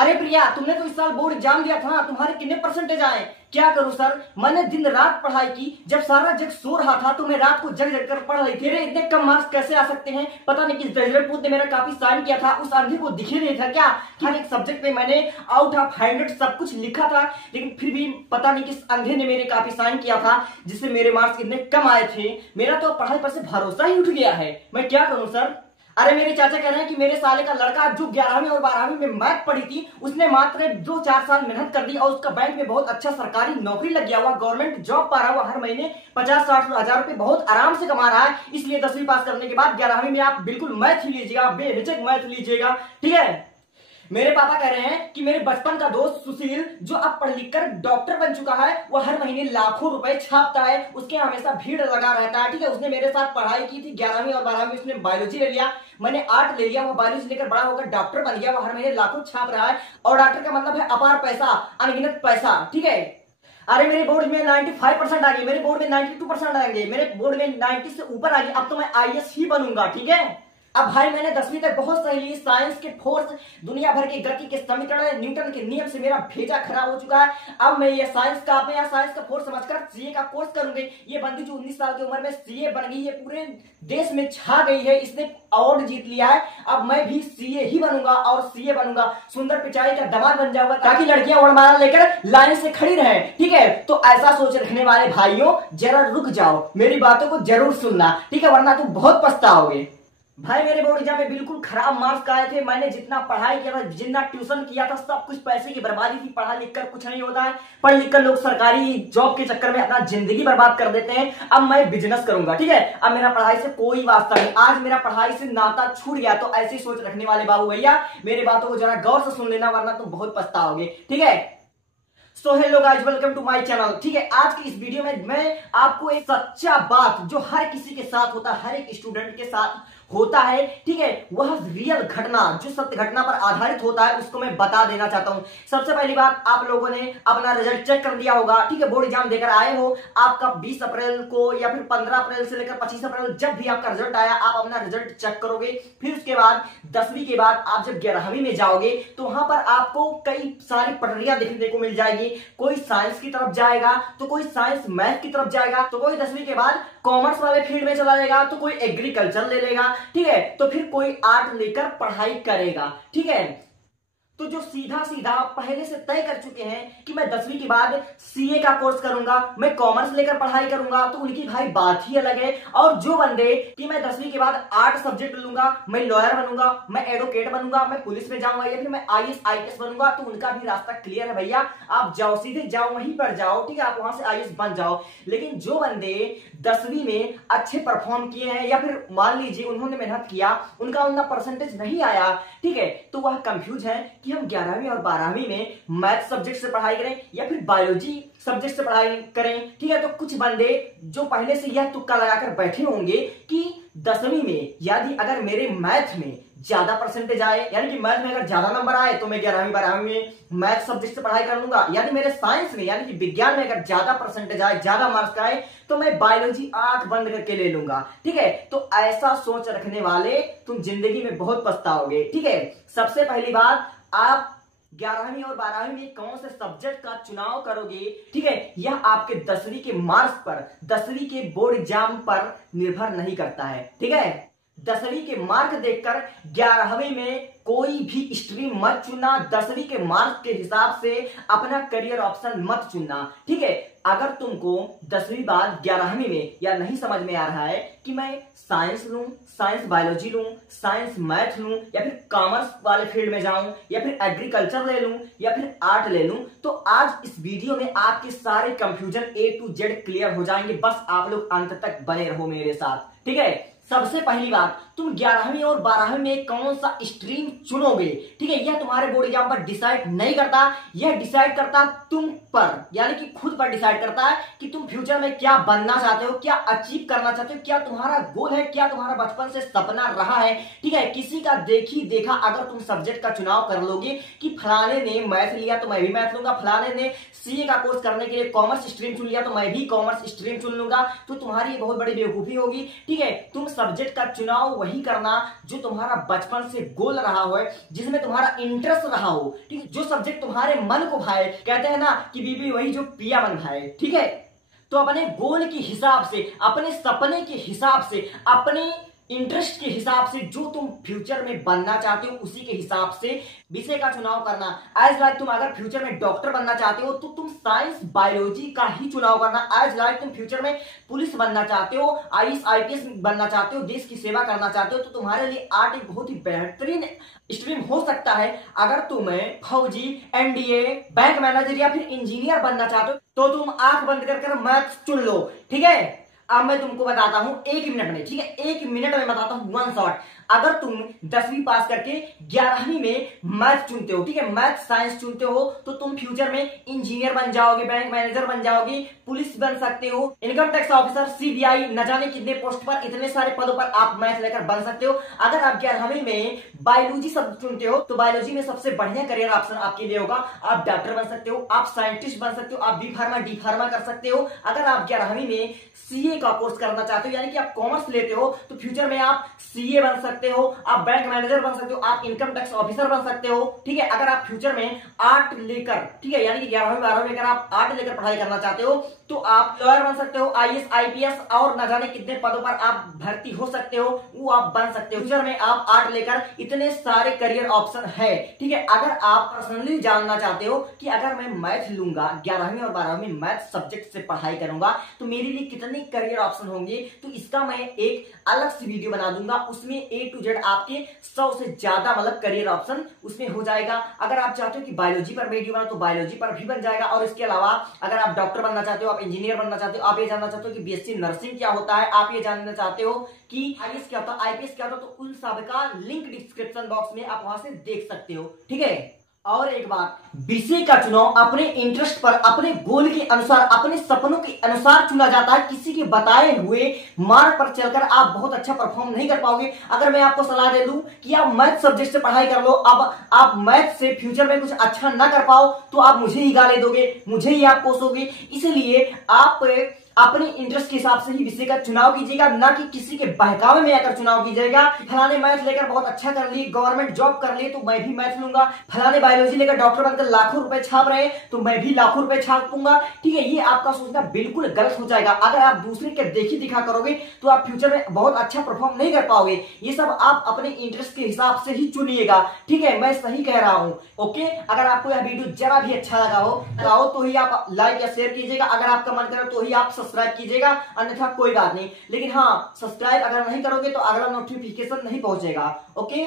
अरे प्रिया, तुमने तो इस साल बोर्ड एग्जाम दिया था, तुम्हारे कितने परसेंटेज आए? क्या करूं सर, मैंने दिन रात पढ़ाई की, जब सारा जग सो रहा था तो मैं रात को जग जग कर पढ़ रही थी। मेरे इतने कम मार्क्स कैसे आ सकते हैं? पता नहीं किस दरिद्रपूत ने मेरा काफी साइन किया था, उस अंधे को दिखे नहीं था क्या? हर एक सब्जेक्ट में मैंने आउट ऑफ 100 सब कुछ लिखा था, लेकिन फिर भी पता नहीं किस अंधे ने मेरे काफी साइन किया था, जिससे मेरे मार्क्स इतने कम आए थे। मेरा तो पढ़ाई पर से भरोसा ही उठ गया है, मैं क्या करूं सर? अरे मेरे चाचा कह रहे हैं कि मेरे साले का लड़का जो 11वीं और 12वीं में मैथ पढ़ी थी, उसने मात्र 2-4 साल मेहनत कर दी और उसका बैंक में बहुत अच्छा सरकारी नौकरी लग गया हुआ, गवर्नमेंट जॉब पा रहा हुआ, हर महीने 50-60 हजार रुपए बहुत आराम से कमा रहा है। इसलिए 10वीं पास करने के बाद 11वीं में आप बिल्कुल मैथ ही लीजिएगा, बेहिचक मैथ लीजिएगा, ठीक है? मेरे पापा कह रहे हैं कि मेरे बचपन का दोस्त सुशील, जो अब पढ़ लिख कर डॉक्टर बन चुका है, वो हर महीने लाखों रुपए छापता है, उसके हमेशा भीड़ लगा रहता है, ठीक है? उसने मेरे साथ पढ़ाई की थी, 11वीं और 12वीं उसने बायोलॉजी ले लिया, मैंने आर्ट ले लिया, वो बायोलॉजी लेकर बड़ा होकर डॉक्टर बन गया, वो हर महीने लाखों छाप रहा है, और डॉक्टर का मतलब है अपार पैसा, अनगिनत पैसा, ठीक है? अरे मेरे बोर्ड में 95% आ गई, मेरे बोर्ड में 92% आएंगे, मेरे बोर्ड में 90 से ऊपर आ गई, अब तो मैं आईएएस ही बनूंगा, ठीक है? अब भाई मैंने 10वीं तक बहुत सही ली, साइंस के फोर्स, दुनिया भर के गति के समीकरण, न्यूटन के नियम से मेरा भेजा खराब हो चुका है। अब मैं ये साइंस का फोर्स समझकर सीए का कोर्स करूंगी। ये बंदी जो 19 साल की उम्र में सीए बन गई है, पूरे देश में छा गई है, इसने अवार्ड जीत लिया है। अब मैं भी सीए ही बनूंगा और सीए बनूंगा, सुंदर पिचाई का दामाद बन जाऊंगा, ताकि लड़कियां वरमाला लेकर लाइन से खड़ी रहे, ठीक है? तो ऐसा सोच रखने वाले भाइयों जरा रुक जाओ, मेरी बातों को जरूर सुनना, ठीक है? वरना तुम बहुत पछताओगे। भाई मेरे बोर्ड एग्जाम में बिल्कुल खराब मार्क्स आए थे, मैंने जितना पढ़ाई किया था, जितना ट्यूशन किया था, सब कुछ पैसे की बर्बादी थी। पढ़ा लिख कर कुछ नहीं होता है, पढ़ लिख कर लोग सरकारी जॉब के चक्कर में अपना जिंदगी बर्बाद कर देते हैं। अब मैं बिजनेस करूंगा, ठीक है? अब मेरा पढ़ाई से कोई वास्ता नहीं, आज मेरा पढ़ाई से नाता छूट गया। तो ऐसी सोच रखने वाले बाबू भैया मेरी बातों को जरा गौर से सुन लेना, वरना तुम बहुत पछताओगे, ठीक है? So hello guys, welcome to my channel, ठीक है? आज की इस वीडियो में मैं आपको एक सच्चा बात जो हर किसी के साथ होता है, हर एक स्टूडेंट के साथ होता है, ठीक है, वह रियल घटना जो सत्य घटना पर आधारित होता है, उसको मैं बता देना चाहता हूं। सबसे पहली बात, आप लोगों ने अपना रिजल्ट चेक कर लिया होगा, ठीक है? बोर्ड एग्जाम देकर आए हो, आपका 20 अप्रैल को या फिर 15 अप्रैल से लेकर 25 अप्रैल जब भी आपका रिजल्ट आया, आप अपना रिजल्ट चेक करोगे। फिर उसके बाद 10वीं के बाद आप जब 11वीं में जाओगे तो वहां पर आपको कई सारी पटरियां देखने को मिल जाएगी। कोई साइंस की तरफ जाएगा तो कोई साइंस मैथ की तरफ जाएगा, तो कोई 10वीं के बाद कॉमर्स वाले फील्ड में चला जाएगा, तो कोई एग्रीकल्चर ले लेगा, ठीक है? तो फिर कोई आर्ट लेकर पढ़ाई करेगा, ठीक है? तो जो सीधा सीधा पहले से तय कर चुके हैं कि मैं 10वीं के बाद सीए का कोर्स करूंगा, मैं कॉमर्स लेकर पढ़ाई करूंगा, तो उनकी भाई बात ही अलग है। और जो बंदे कि मैं 10वीं के बाद आर्ट सब्जेक्ट लूंगा, मैं लॉयर बनूंगा, मैं एडवोकेट बनूंगा, मैं पुलिस में जाऊंगा या फिर मैं आईएएस आईपीएस बनूंगा, तो उनका भी रास्ता क्लियर है भैया, आप जाओ, सीधे जाओ, वहीं पर जाओ, ठीक है? आप वहां से आईएएस बन जाओ। लेकिन जो बंदे 10वीं में अच्छे परफॉर्म किए हैं, या फिर मान लीजिए उन्होंने मेहनत किया, उनका उतना परसेंटेज नहीं आया, ठीक है, तो वह कंफ्यूज है कि हम 11वीं और 12वीं में मैथ सब्जेक्ट से पढ़ाई करें या फिर बायोलॉजी सब्जेक्ट से पढ़ाई करें, ठीक है? तो कुछ बंदे जो पहले से यह तुक्का लगाकर बैठे होंगे कि 10वीं में यदि अगर मेरे मैथ में ज्यादा परसेंटेज आए, यानी कि मैथ में अगर ज्यादा नंबर आए, तो मैं 11वीं 12वीं में मैथ सब्जेक्ट से पढ़ाई कर लूंगा। यदि मेरे साइंस में यानी कि विज्ञान में अगर ज्यादा परसेंटेज आए, ज्यादा मार्क्स आए, तो मैं बायोलॉजी आंख बंद करके ले लूंगा, ठीक है? तो ऐसा सोच रखने वाले तुम जिंदगी में बहुत पछताओगे, ठीक है? सबसे पहली बात, आप 11वीं और 12वीं में कौन से सब्जेक्ट का चुनाव करोगे, ठीक है, यह आपके 10वीं के मार्क्स पर, 10वीं के बोर्ड एग्जाम पर निर्भर नहीं करता है, ठीक है? 10वीं के मार्क देखकर 11वीं में कोई भी स्ट्रीम मत चुनना, 10वीं के मार्क्स के हिसाब से अपना करियर ऑप्शन मत चुनना, ठीक है? अगर तुमको 10वीं बाद 11वीं में या नहीं समझ में आ रहा है कि मैं साइंस लूं, साइंस बायोलॉजी लूं, साइंस मैथ लूं, या फिर कॉमर्स वाले फील्ड में जाऊं, या फिर एग्रीकल्चर ले लूं, या फिर आर्ट ले लूं, तो आज इस वीडियो में आपके सारे confusion A to Z clear हो जाएंगे। बस आप लोग अंत तक बने रहो मेरे साथ, ठीक है? सबसे पहली बात, तुम 11वीं और 12वीं में कौन सा स्ट्रीम चुनोगे, ठीक है, यह तुम्हारे बोर्ड एग्जाम पर डिसाइड नहीं करता, यह डिसाइड करता तुम पर, यानी कि खुद पर डिसाइड करता है कि तुम फ्यूचर में क्या बनना चाहते हो, क्या अचीव करना चाहते हो, क्या तुम्हारा गोल है, क्या तुम्हारा बचपन से सपना रहा है, ठीक है? किसी का देखी देखा अगर तुम सब्जेक्ट का चुनाव कर लोगे कि फलाने ने मैथ लिया तो मैं भी मैथ लूंगा, फलाने ने सीए का कोर्स करने के लिए कॉमर्स स्ट्रीम चुन लिया तो मैं भी कॉमर्स स्ट्रीम चुन लूंगा, तो तुम्हारी बहुत बड़ी बेवकूफी होगी, ठीक है? तुम सब्जेक्ट का चुनाव वही करना जो तुम्हारा बचपन से गोल रहा हो, जिसमें तुम्हारा इंटरेस्ट रहा हो, ठीक है, जो सब्जेक्ट तुम्हारे मन को भाए। कहते हैं ना कि बीबी वही जो पिया मन भाए, ठीक है। तो अपने गोल के हिसाब से, अपने सपने के हिसाब से, अपने इंटरेस्ट के हिसाब से, जो तुम फ्यूचर में बनना चाहते हो उसी के हिसाब से विषय का चुनाव करना। एज लाइक तुम अगर फ्यूचर में डॉक्टर बनना चाहते हो तो तुम साइंस बायोलॉजी का ही चुनाव करना। एज लाइक तुम फ्यूचर में पुलिस बनना चाहते हो, आईएएस आईपीएस बनना चाहते हो, देश की सेवा करना चाहते हो, तो तुम्हारे लिए आर्ट एक बहुत ही बेहतरीन स्ट्रीम हो सकता है। अगर तुम फौजी, एनडीए, बैंक मैनेजर या फिर इंजीनियर बनना चाहते हो तो तुम आंख बंद कर मैथ्स चुन लो, ठीक है। अब मैं तुमको बताता हूं 1 मिनट में, ठीक है, 1 मिनट में बताता हूं वन शॉट। अगर तुम 10वीं पास करके 11वीं में मैथ चुनते हो, ठीक है, मैथ साइंस चुनते हो, तो तुम फ्यूचर में इंजीनियर बन जाओगे, बैंक मैनेजर बन जाओगे, पुलिस बन सकते हो, इनकम टैक्स ऑफिसर, सीबीआई, न जाने कितने पोस्ट पर, इतने सारे पदों पर आप मैथ लेकर बन सकते हो। अगर आप 11वीं में बायोलॉजी सब चुनते हो तो बायोलॉजी में सबसे बढ़िया करियर ऑप्शन आपके लिए होगा। आप डॉक्टर बन सकते हो, आप साइंटिस्ट बन सकते हो, आप बी फार्मा, डी फार्मा कर सकते हो। अगर आप 11वीं में सीए का कोर्स करना चाहते हो, यानी कि आप कॉमर्स लेते हो, तो फ्यूचर में आप सीए बन सकते हो, आप बैंक मैनेजर बन सकते हो, आप इनकम टैक्स ऑफिसर बन सकते हो, ठीक है। अगर आप फ्यूचर में आर्ट लेकर, ठीक है, यानी कि 11वीं 12वीं लेकर आप आर्ट लेकर पढ़ाई करना चाहते हो तो आप लॉयर बन सकते हो, आईएएस आईपीएस और न जाने कितने पदों पर आप भर्ती हो सकते हो, वो आप बन सकते हो। फ्यूचर में आप आर्ट लेकर इतने सारे करियर ऑप्शन है, ठीक है। अगर आप पर्सनली जानना चाहते हो कि अगर मैं मैथ लूंगा 11वीं और 12वीं में मैथ सब्जेक्ट से पढ़ाई करूंगा तो मेरे लिए कितने करियर ऑप्शन होंगे, तो इसका मैं एक अलग सी वीडियो बना दूंगा। उसमें A to Z आपके 100 से ज्यादा मतलब करियर ऑप्शन उसमें हो जाएगा। अगर आप चाहते हो कि बायोलॉजी पर वीडियो बना तो बायोलॉजी पर भी बन जाएगा। और इसके अलावा अगर आप डॉक्टर बनना चाहते हो, आप इंजीनियर बनना चाहते हो, आप ये जानना चाहते हो कि बीएससी नर्सिंग क्या होता है, आप ये जानना चाहते हो कि आईएएस क्या होता है, आईपीएस क्या होता है, तो उन सब का लिंक डिस्क्रिप्शन बॉक्स में आप वहां से देख सकते हो, ठीक है। और एक बात, विषय का चुनाव अपने इंटरेस्ट पर, अपने गोल के अनुसार, अपने सपनों के अनुसार चुना जाता है। किसी के बताए हुए मार्ग पर चलकर आप बहुत अच्छा परफॉर्म नहीं कर पाओगे। अगर मैं आपको सलाह दे दूं कि आप मैथ सब्जेक्ट से पढ़ाई कर लो, अब आप मैथ से फ्यूचर में कुछ अच्छा ना कर पाओ तो आप मुझे ही गाली दोगे, मुझे ही आप कोसोगे। इसलिए आप अपने इंटरेस्ट के हिसाब से ही विषय का चुनाव कीजिएगा, ना कि किसी के बहकावे में आकर चुनाव कीजिएगा। फलाने मैथ लेकर बहुत अच्छा कर लिए, गवर्नमेंट जॉब कर लिए, तो मैं भी मैथ लूंगा। फलाने बायोलॉजी लेकर डॉक्टर बनकर लाखों रुपए छाप रहे तो मैं भी लाखों रुपए छापूंगा, ठीक है। ये आपका सोचना बिल्कुल गलत हो जाएगा। अगर आप दूसरे के देखी दिखा करोगे तो आप फ्यूचर में बहुत अच्छा परफॉर्म नहीं कर पाओगे। ये सब आप अपने इंटरेस्ट के हिसाब से ही चुनिएगा, ठीक है, मैं सही कह रहा हूं, ओके। अगर आपको यह वीडियो जरा भी अच्छा लगा हो तो ही आप लाइक या शेयर कीजिएगा। अगर आपका मन करे तो ही आप सब्सक्राइब कीजिएगा, अन्यथा कोई बात नहीं। लेकिन हाँ, सब्सक्राइब अगर नहीं करोगे तो अगला नोटिफिकेशन नहीं पहुंचेगा, ओके।